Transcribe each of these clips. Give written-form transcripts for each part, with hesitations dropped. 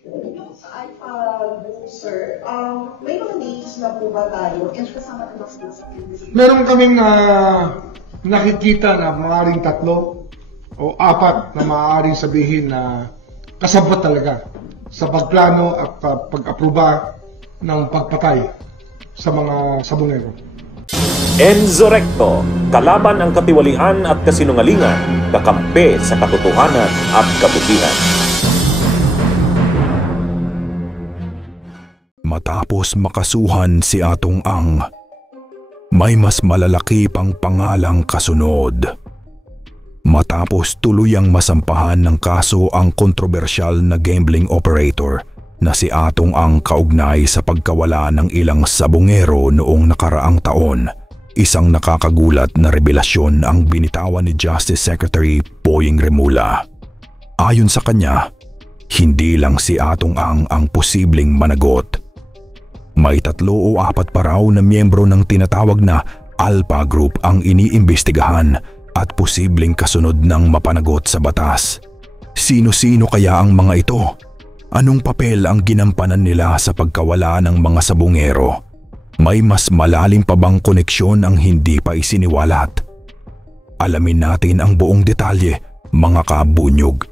Sa iPad, sir, may mga names na po ba tayo? And kasama na ba sila sa investigation? Meron kaming nakikita na maaaring 3 o 4 na maaaring sabihin na kasabot talaga sa pagplano at pag-aproba ng pagpatay sa mga sabungero. Enzo Recto, kalaban ang katiwalian at kasinungalingan, kakampi sa katotohanan at kabutihan. Matapos makasuhan si Atong Ang, may mas malalaki pang pangalang kasunod. Matapos tuluyang masampahan ng kaso ang kontrobersyal na gambling operator na si Atong Ang kaugnay sa pagkawala ng ilang sabungero noong nakaraang taon, isang nakakagulat na revelasyon ang binitawan ni Justice Secretary Boying Remulla. Ayon sa kanya, hindi lang si Atong ang posibleng managot. May 3 o 4 pa raw na miyembro ng tinatawag na Alpha Group ang iniimbestigahan at posibleng kasunod ng mapanagot sa batas. Sino-sino kaya ang mga ito? Anong papel ang ginampanan nila sa pagkawala ng mga sabungero? May mas malalim pa bang koneksyon ang hindi pa isiniwalat? Alamin natin ang buong detalye, mga kabunyog.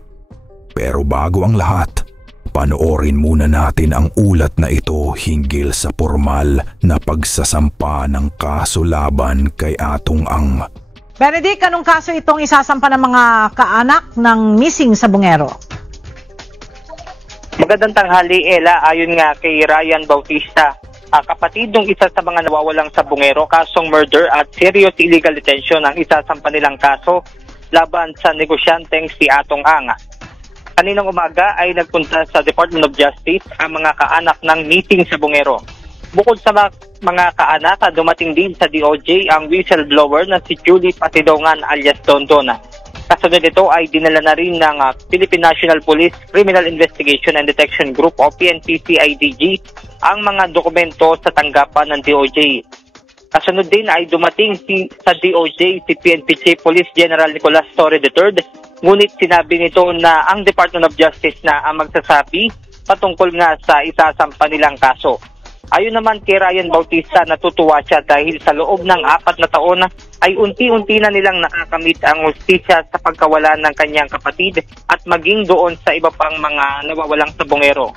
Pero bago ang lahat, panoorin muna natin ang ulat na ito hinggil sa formal na pagsasampa ng kaso laban kay Atong Ang. Benedict, anong kaso itong isasampa ng mga kaanak ng missing sabungero? Magandang tanghali, Ella. Ayon nga kay Ryan Bautista, kapatid ng isa sa mga nawawalang sabungero, kasong murder at serious illegal detention ang isasampa nilang kaso laban sa negosyanteng si Atong Ang. Kaninang umaga ay nagpunta sa Department of Justice ang mga kaanak ng missing sabungero. Bukod sa mga kaanak, dumating din sa DOJ ang whistleblower na si Julie Patidongan alias Dondon. Kasunod nito ay dinala na rin ng Philippine National Police Criminal Investigation and Detection Group o PNP-CIDG ang mga dokumento sa tanggapan ng DOJ. Kasunod din ay dumating sa DOJ si PNP Chief Police General Nicolas Torre III, ngunit sinabi nito na ang Department of Justice na ang magsasabi patungkol nga sa isasampa nilang kaso. Ayon naman kay Ryan Bautista, natutuwa siya dahil sa loob ng 4 na taon ay unti-unti na nilang nakakamit ang hustisya sa pagkawala ng kanyang kapatid at maging doon sa iba pang mga nawawalang sabungero.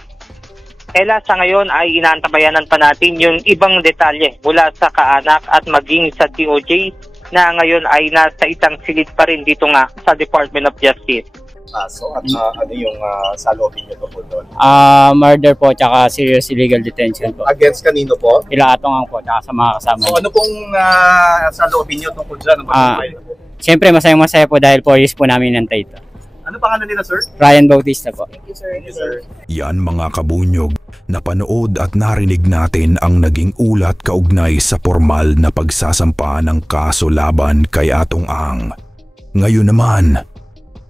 Ella, sa ngayon ay inaantabayanan pa natin yung ibang detalye mula sa kaanak at maging sa DOJ na ngayon ay nasa isang silid pa rin dito nga sa Department of Justice. So, at ano yung salobin nyo po doon? Murder po, tsaka serious illegal detention po. Against kanino po? Kila Atong Ang po, tsaka sa mga kasama. So, ano pong salobin nyo tungkol dyan? Siyempre, masayang-masaya po dahil 4 years po namin nantay ito. Ano pangalan nila, sir? Ryan Bautista po. Thank you, sir. Thank you, sir. Yan mga kabunyog, napanood at narinig natin ang naging ulat kaugnay sa formal na pagsasampa ng kaso laban kay Atong Ang. Ngayon naman,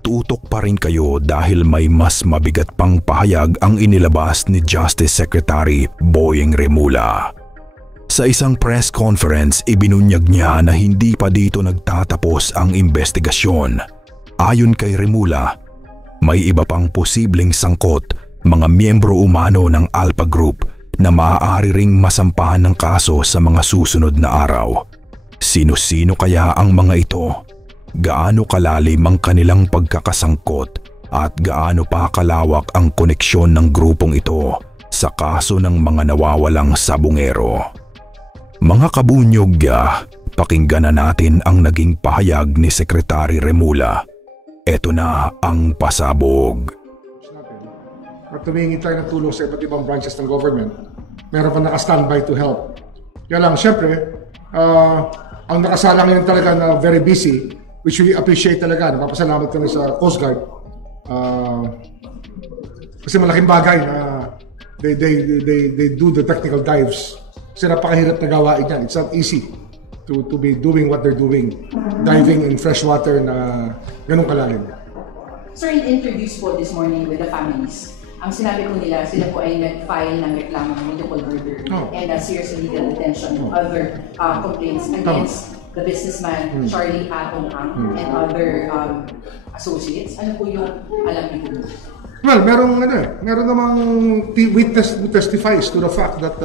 tutok pa rin kayo dahil may mas mabigat pang pahayag ang inilabas ni Justice Secretary Boying Remulla. Sa isang press conference, ibinunyag niya na hindi pa dito nagtatapos ang investigasyon. Ayon kay Remulla, may iba pang posibleng sangkot, mga miyembro umano ng Alpha Group na maaari ring masampahan ng kaso sa mga susunod na araw. Sino-sino kaya ang mga ito? Gaano kalalim ang kanilang pagkakasangkot at gaano pa kalawak ang koneksyon ng grupong ito sa kaso ng mga nawawalang sabungero? Mga kabunyog, pakinggan na natin ang naging pahayag ni Secretary Remulla. Ito na ang pasabog. At tumingi tayo ng tulong sa iba't ibang branches ng government. Meron pa naka-standby to help. Kaya lang, syempre, ang nakasala ngayon talaga na very busy, which we appreciate talaga. Napapasalamat kami sa Coast Guard. Kasi malaking bagay na they do the technical dives. Kasi napakahirap na gawain yan. It's not easy to be doing what they're doing. Diving in fresh water na ganun kalalim. Sir, in interviews po this morning with the families, ang sinabi ko nila, sila po ay nag-file ng reklamo ng multiple murder and serious illegal detention, other complaints against the businessman Charlie Atong Ang and other associates. Ano po yung alam niyo? Well, meron namang witness who testifies to the fact that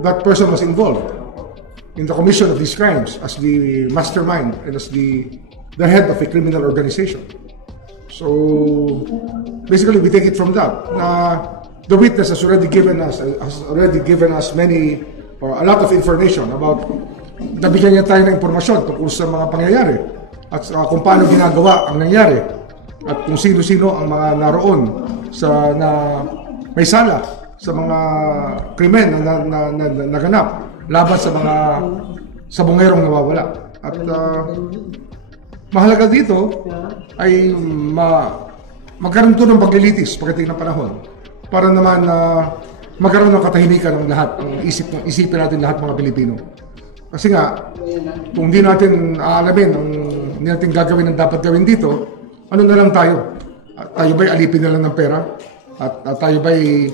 that person was involved in the commission of these crimes as the mastermind and as the head of a criminal organization. So basically, we take it from that. The witness has already given us many or a lot of information about. Nabigyan niya tayo ng impormasyon tungkol sa mga pangyayari at kung paano ginagawa ang nangyari at kung sino-sino ang mga naroon na may sala sa mga krimen na naganap laban sa bungerong nawawala. At mahalaga dito ay magkaroon to ng paglilitis pagdating ng panahon para naman magkaroon ng katahimikan ng lahat, ang isipin natin lahat mga Pilipino. Kasi nga, kung hindi natin aalamin, hindi natin gagawin ang dapat gawin dito, ano na lang tayo? Tayo ba'y alipin na lang ng pera? At tayo ba'y,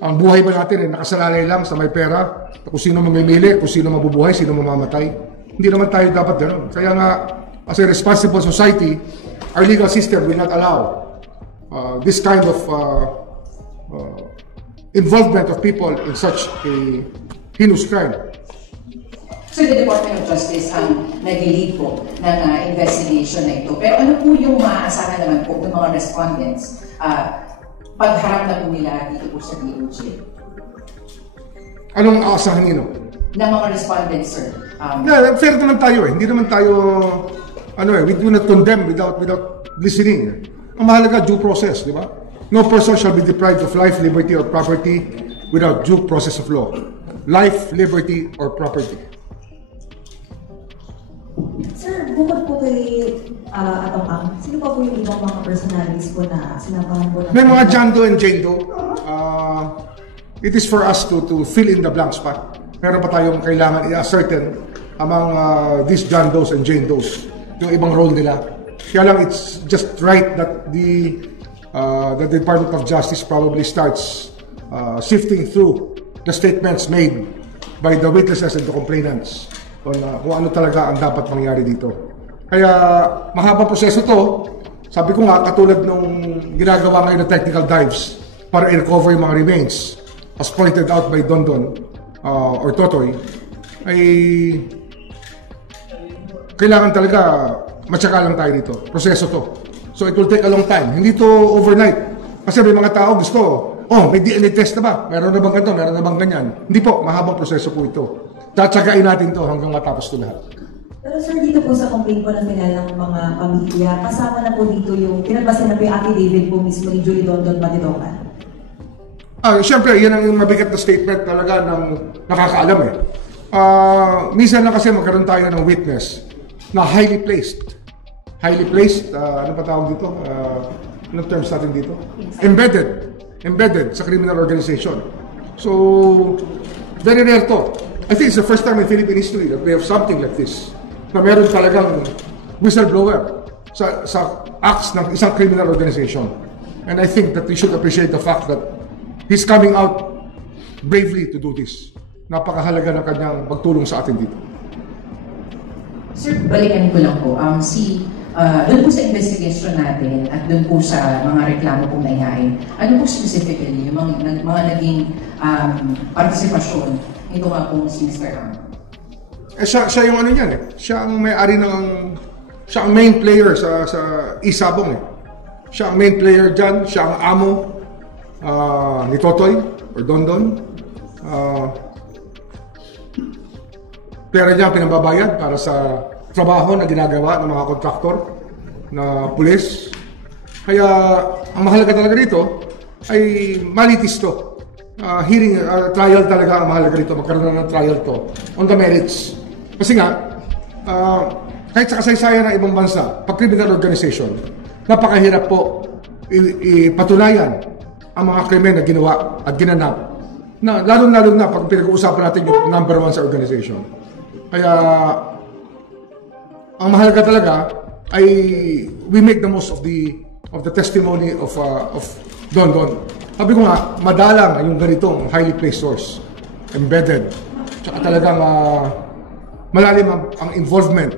ang buhay ba natin nakasalalay lang sa may pera? Kung sino mamimili, kung sino mabubuhay, sino mamamatay? Hindi naman tayo dapat gano'n. Kaya nga, as a responsible society, our legal system will not allow this kind of involvement of people in such a heinous crime. So the Department of Justice ang nag-lead po ng investigation na ito. Pero ano po yung maaasahan naman po ng mga respondents pagharap na po nila dito po sa DOJ? Anong aasahan nino? Ng mga respondents, sir. Fair naman tayo eh. Hindi naman tayo, we do not condemn without listening. Ang mahalaga, due process, di ba? No person shall be deprived of life, liberty, or property without due process of law. Life, liberty, or property. Sir, bukod po kay Atong Ang, sino pa po yung ibang mga personalities po na sinapahan po? May mga John Doe and Jane Doe. It is for us to fill in the blanks pa. Meron pa tayong kailangan i-ascertain among these John Does and Jane Does, yung ibang role nila. Kaya lang, it's just right that the Department of Justice probably starts sifting through the statements made by the witnesses and the complainants on kung ano talaga ang dapat mangyari dito. Kaya mahabang proseso to. Sabi ko nga, katulad nung ginagawa ngayon na technical dives para i-recover yung mga remains, as pointed out by Dondon or Totoy, ay kailangan talaga matsaka lang tayo dito. Proseso to. So it will take a long time. Hindi to overnight. Kasi may mga tao gusto, may DNA test na ba? Meron na bang ganito? Meron na bang ganyan? Hindi po, mahabang proseso po ito. Tatsagain natin to hanggang matapos ito lahat. Pero sir, dito po sa complaint po ng nilalang mga pamilya, kasama na po dito yung pinagbasan na po yung affidavit po mismo ni Julie Dondon Patidongan. Siyempre, yan ang mabigat na statement talaga ng nakakaalam eh. Minsan na kasi magkaroon tayo ng witness na highly placed. Highly placed, ano pa tawag dito? Anong terms natin dito? Embedded sa criminal organization. So, very rare to. I think it's the first time in Philippine history that we have something like this. Na meron talagang whistleblower sa acts ng isang criminal organization. And I think that we should appreciate the fact that he's coming out bravely to do this. Napakahalaga ng kanyang pagtulong sa atin dito. Sir, balikan ko lang po. Doon po sa investigation natin at doon po sa mga reklamo pong naihain, ano po specifically yung mga naging partisipasyon ito nga po si Mr. Ang? Siya yung ano yan eh. Siya ang may-ari siya ang main player sa Isabong eh. Siya ang main player dyan. Siya ang amo ni Totoy or Dondon. Pera niya pinababayad para sa trabaho na ginagawa ng mga kontraktor na pulis. Kaya ang mahalaga talaga dito ay malitis to. Trial talaga ang mahalaga dito. Magkaroon na ng trial to on the merits. Kasi nga, kahit sa kasaysayan ng ibang bansa, pag criminal organization, napakahirap po ipatunayan ang mga krimen na ginawa at ginanap. Lalo-lalo na pag pinag-uusapan natin yung number 1 sa organization. Kaya, ang mahalaga talaga ay we make the most of the testimony of Dondon. Sabi ko nga, madalang yung ganitong highly placed source, embedded, tsaka talagang malalim ang involvement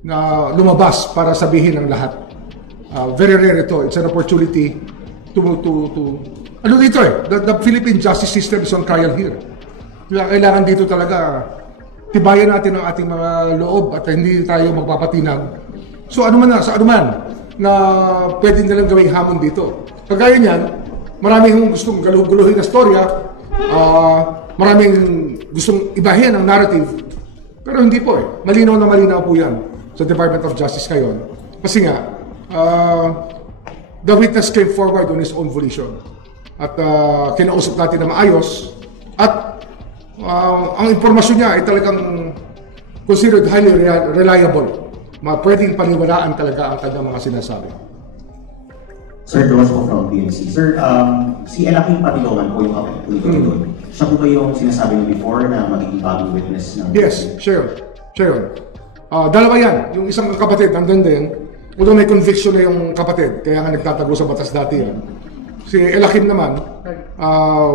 na lumabas para sabihin ng lahat. Very rare ito. It's an opportunity ano dito the Philippine justice system is on trial here. Kaya kailangan dito talaga tibayan natin ang ating mga loob at hindi tayo magpapatinag. So ano man na pwede nilang gawing hamon dito. Kagaya niyan, maraming gustong guluhin na storya, maraming gustong ibahin ang narrative, pero hindi po malinaw na malinaw po yan sa Department of Justice ngayon. Kasi nga, the witness came forward on his own volition at kinausap natin na maayos at ang impormasyon niya ay talagang considered highly reliable. Pwedeng paniwalaan talaga ang kanyang mga sinasabi. Sir, Josh po from PNC. Sir, si Elaking Patilongan po yung kapatid ko doon. Siya po ba yung sinasabi niyo before na magiging bagong witness ng... Yes, siya yun. Dalawa yan. Yung isang kapatid, nandun din. Although may conviction na yung kapatid, kaya nga nagtatago sa batas dati yan. Si Elakim naman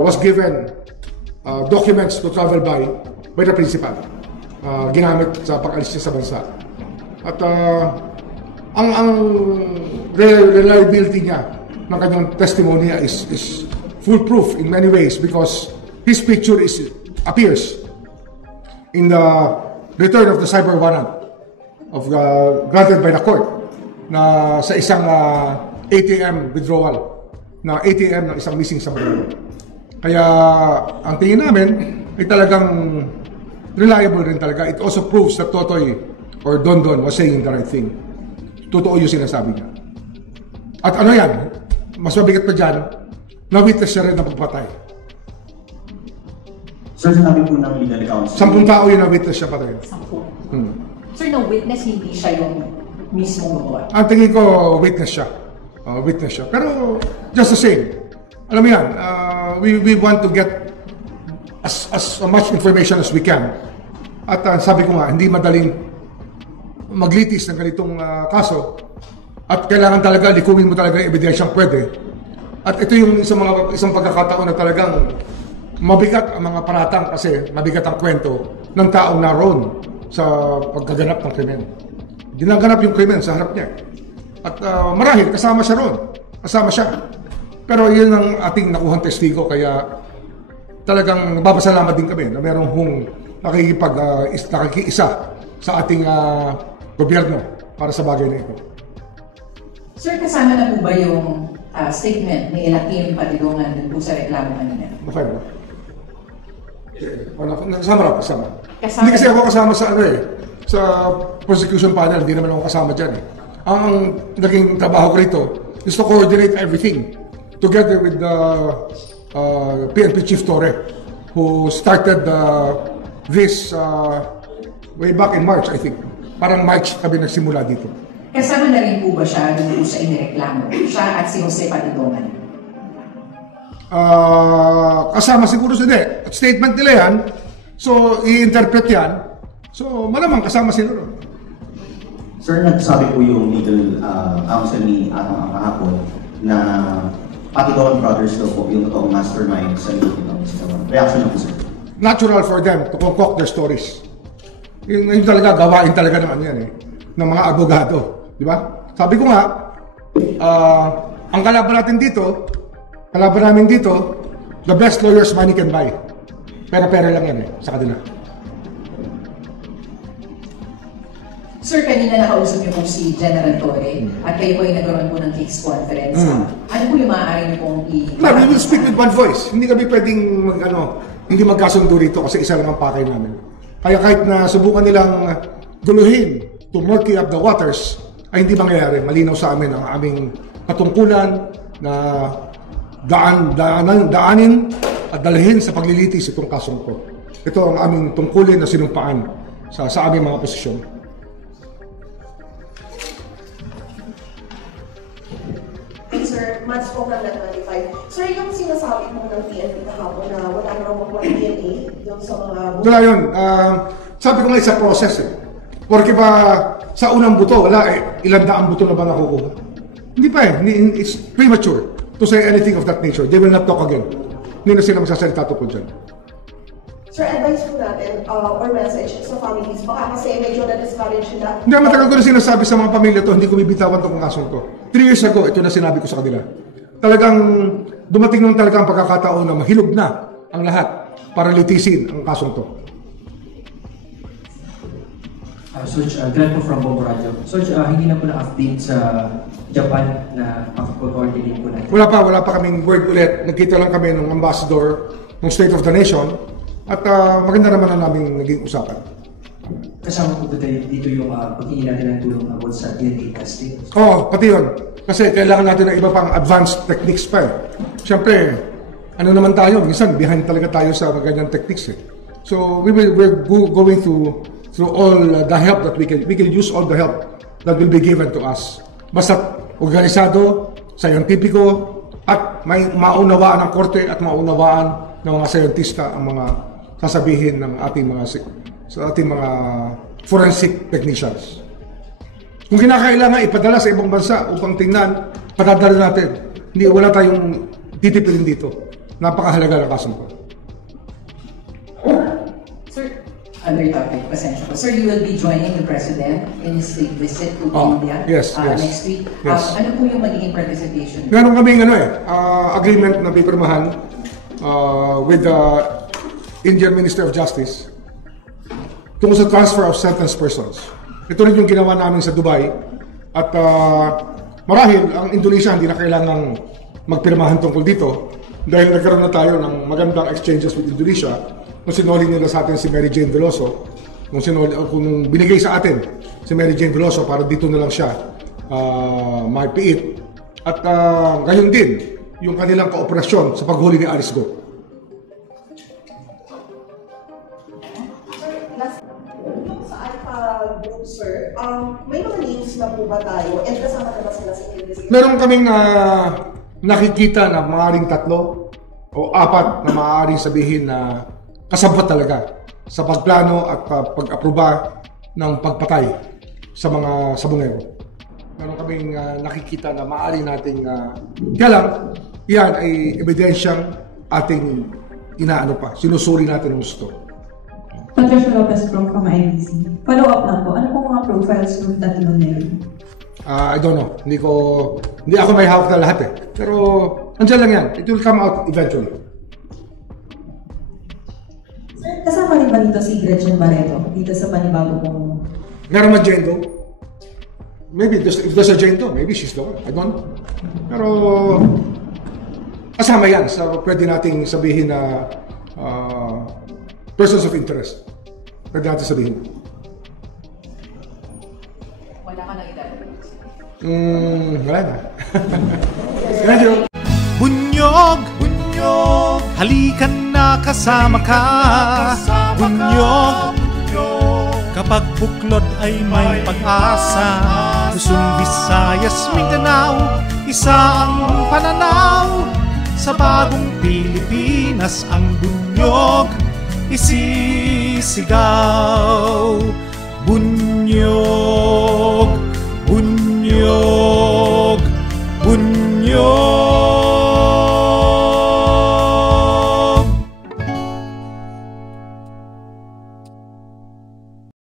was given documents to travel by the principal. Ginamit sa pag-alis niya sa bansa. At ang reliability niya ng kanyang testimony is foolproof in many ways because his picture appears in the return of the cyber warrant granted by the court na sa isang ATM withdrawal na ATM ng isang missing sa Manila. Kaya ang tingin namin ay talagang reliable rin talaga. It also proves that Totoy or Dondon was saying the right thing. Totoo yung sinasabi niya. At ano yan, mas mabigat pa dyan, na-witness siya rin na pagpatay. Sir, sinabi po ng legal counsel. 10 tao yung na-witness siya patay. 10? Sir, na-witness hindi siya yung mismong gumawa? Ang tingin ko, witness siya. Pero, just the same. Alam mo yan, we want to get as much information as we can. At sabi ko nga, hindi madaling maglitis ng ganitong kaso. At kailangan talaga, likumin mo talaga yung ebidensyang pwede. At ito yung isang pagkakataon na talagang mabigat ang mga paratang kasi mabigat ang kwento ng taong naroon sa pagkaganap ng krimen. Ginaganap yung krimen sa harap niya. At marahil, kasama siya roon. Kasama siya. Pero yun ang ating nakuhang testigo, kaya talagang babasalamat din kami na merong nakikiisa sa ating gobyerno para sa bagay na ito. Sir, kasama na po ba yung statement ni Elakim Patilongan dun po sa reklamo kanina? Okay ba? Kasama. Hindi kasi ako kasama sa sa prosecution panel, hindi naman ako kasama dyan. Ang naging trabaho ko rito is to coordinate everything together with the PNP Chief Torre, who started this way back in March, I think. Parang March kami nagsimula dito. Kasama na rin po ba siya dun sa inireklamo? Siya at si Jose Patilongan? Kasama siguro siya. At statement nila yan. So, i-interpret yan. So, malamang kasama siguro. Sir, nagsabi po yung legal counsel ni Atang ang kahapon na Patilongan brothers daw po yung totoong mastermind sa reaction na po, sir. Natural for them to concoct their stories. Yung talaga, gawain talaga ng ng mga abogado. Di ba? Sabi ko nga, ang kalaban namin dito, the best lawyers money can buy. Pera-pera lang yan sa kanila. Sir, kanina nakausap niyo po si General Torre at kayo po ay nagkaroon po ng case conference. Ano po yung maaari niyo pong we will speak with one voice. Hindi kami pwedeng hindi magkasundo rito kasi isa lang ang pakay namin. Kaya kahit na subukan nilang guluhin to murky up the waters, ay hindi mangyayari. Malinaw sa amin ang aming patungkulan na daanin at dalhin sa paglilitis itong kasong ko. Ito ang aming tungkulin na sinumpaan sa aming mga posisyon. Sir, Mads po ng Net25. Sir, yung sinasabi mo ng PNP kahapon na wala na raw mga DNA yung sa mga... Wala yun. Sabi ko nga isa process Porque ba sa unang buto, wala ilang daang buto na ba nakukuha? Hindi pa It's premature to say anything of that nature. They will not talk again. Hindi na sila magsasalita tungkol dyan. Sir, advice po natin or message sa families. Baka kasi medyo na-discourage sila. Hindi, matagal ko na sinasabi sa mga pamilya to, hindi ko bibitawan itong kasong to. 3 years ago, ito na sinabi ko sa kanila. talagang dumating nung talagang pagkakataon na mahilog na ang lahat para litisin ang kasong to. Sarge, Grant po from Bombo Radio. Sarge, hindi na po na-update sa Japan na pag-coordinate po natin. Wala pa kaming word ulit. Nagkita lang kami ng ambassador ng State of the Nation at maganda naman na namin naging usapan. Kasama po ba dito yung paghingi natin ng tulong about sa DNA testing? Oo, pati yun. Kasi kailangan natin ng iba pang advanced techniques pa eh. Siyempre, ano naman tayo, minsan behind talaga tayo sa magandang techniques eh. So we're going through all the help that we can use all the help that will be given to us. Basta organisado, scientifico, at may maunawaan ng korte at maunawaan ng mga scientista ang mga sasabihin ng ating mga forensic technicians. Kung kinakailangan ipadala sa ibang bansa upang tingnan, padadala natin. Wala tayong titipilin dito. Napakahalaga ng kasong ko. Other topic, pasensya po. Sir, you will be joining the President in his state visit to India yes. Next week. Yes. Ano po yung magiging participation? Meron kaming agreement na pipirmahan with the Indian Minister of Justice tungkol sa transfer of sentenced persons. Ito rin yung ginawa namin sa Dubai at marahil ang Indonesia hindi na kailangang magpirmahan tungkol dito dahil nagkaroon na tayo ng magandang exchanges with Indonesia. Kung sinoli nila sa atin si Mary Jane Veloso, kung binigay sa atin si Mary Jane Veloso para dito na lang siya maipiit. At gayon din yung kanilang kooperasyon sa paghuli ni Alice Go. Sa Alpha Group, sir, may mga names na po ba tayo? And kasama na ba sila sa investigation? Meron kaming nakikita na maaaring 3 o 4 na maaaring sabihin na kasabot talaga sa pagplano at pag-aproba ng pagpatay sa mga sabungero. Meron kaming nakikita na maaari nating kaya lang, yan ay ebidensyang ating sinusuri natin ng gusto. Patricia Lopez from IBC. Follow up lang po, ano po mga profiles ng tatlo na yun? I don't know. Hindi ako may hawak na lahat eh. Pero andyan lang yan. It will come out eventually. Kasama rin ba dito si Gretchen Barreto dito sa panibago kong... Meron ba Jane Doe? Maybe if there's a Jane Doe, maybe she's the one. I don't know. Pero kasama yan sa pwede nating sabihin na persons of interest. Pwede natin sabihin. Wala ka na idadagdag. Wala na. Thank you. Bunyog! Bunyog! Halikan na kasama ka! Bunyog! Kapag buklod ay may pag-asa, Luzon, Visayas, Mindanao, isa ang pananaw. Sa bagong Pilipinas ang bunyog isisigaw. Bunyog!